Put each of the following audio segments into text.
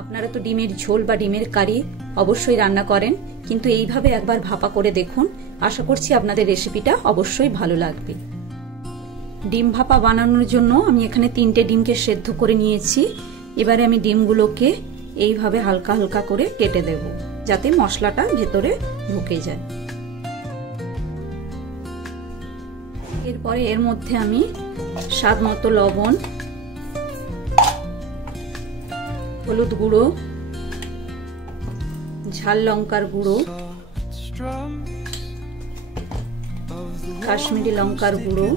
আপনারা তো ডিমের ঝোল বা ডিমের কারি অবশ্যই রান্না করেন, কিন্তু এইভাবে একবার ভাপা করে দেখুন। আশা করছি আপনাদের রেসিপিটা অবশ্যই ভালো লাগবে। ডিম ভাপা বানানোর জন্য আমি এখানে 3টে ডিমকে সেদ্ধ করে নিয়েছি। এবারে আমি ডিমগুলোকে এইভাবে হালকা হালকা করে কেটে দেব, যাতে মশলাটা ভেতরে ঢুকে যায়। এরপরে এর মধ্যে আমি স্বাদ মতো লবণ, হলুদ গুঁড়ো, ঝাল লঙ্কার গুঁড়ো, কাশ্মীরি লঙ্কার গুঁড়ো,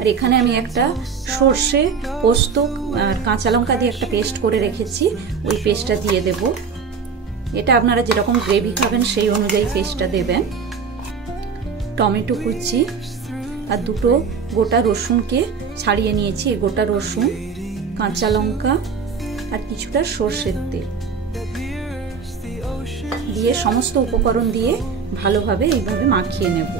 আর এখানে আমি একটা সর্ষে, পোস্ত আর কাঁচা লঙ্কা দিয়ে একটা পেস্ট করে রেখেছি, ওই পেস্টটা দিয়ে দেব। এটা আপনারা যেরকম গ্রেভি খাবেন সেই অনুযায়ী পেস্টটা দেবেন। টমেটো কুচি আর 2টো গোটা রসুনকে ছাড়িয়ে নিয়েছি, এই গোটা রসুন, কাঁচা লঙ্কা আর কিছুটা সর্ষের তেল দিয়ে সমস্ত উপকরণ দিয়ে ভালোভাবে এইভাবে মাখিয়ে নেব।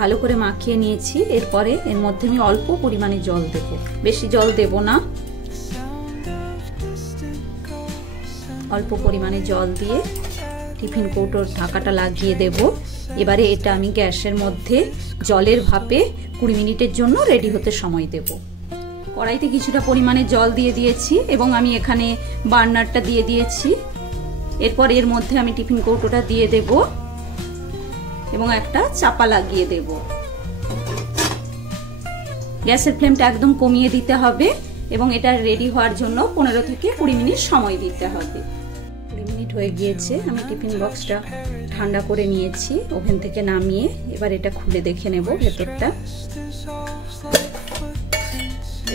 ভালো করে মাখিয়ে নিয়েছি। এরপরে এর মধ্যে আমি অল্প পরিমাণে জল দেব, বেশি জল দেব না। অল্প পরিমাণে জল দিয়ে টিফিন কৌটোর ঢাকাটা লাগিয়ে দেব। এবারে এটা আমি গ্যাসের মধ্যে জলের ভাপে 20 মিনিটের জন্য রেডি হতে সময় দেব। কড়াইতে কিছুটা পরিমাণে জল দিয়ে দিয়েছি এবং আমি এখানে বার্নারটা দিয়ে দিয়েছি। এরপর এর মধ্যে আমি টিফিন কৌটোটা দিয়ে দেব এবং একটা চাপা লাগিয়ে দেব। গ্যাসের ফ্লেমটা একদম কমিয়ে দিতে হবে এবং এটা রেডি হওয়ার জন্য 15 থেকে 20 মিনিট সময় দিতে হবে। 20 মিনিট হয়ে গিয়েছে। আমি টিফিন বক্সটা ঠান্ডা করে নিয়েছি ওভেন থেকে নামিয়ে। এবার এটা খুলে দেখে নেব ভেতরটা।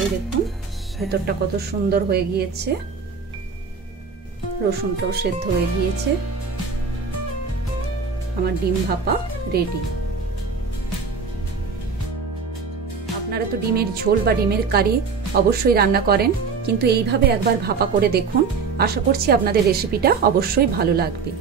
এই দেখুন ভেতরটা কত সুন্দর হয়ে গিয়েছে, রসুনটাও সেদ্ধ হয়ে গিয়েছে। আমার ডিম ভাপা রেডি। আপনারা তো ডিমের ঝোল বা ডিমের কারি অবশ্যই রান্না করেন, কিন্তু এইভাবে একবার ভাপা করে দেখুন। আশা করছি আপনাদের রেসিপিটা অবশ্যই ভালো লাগবে।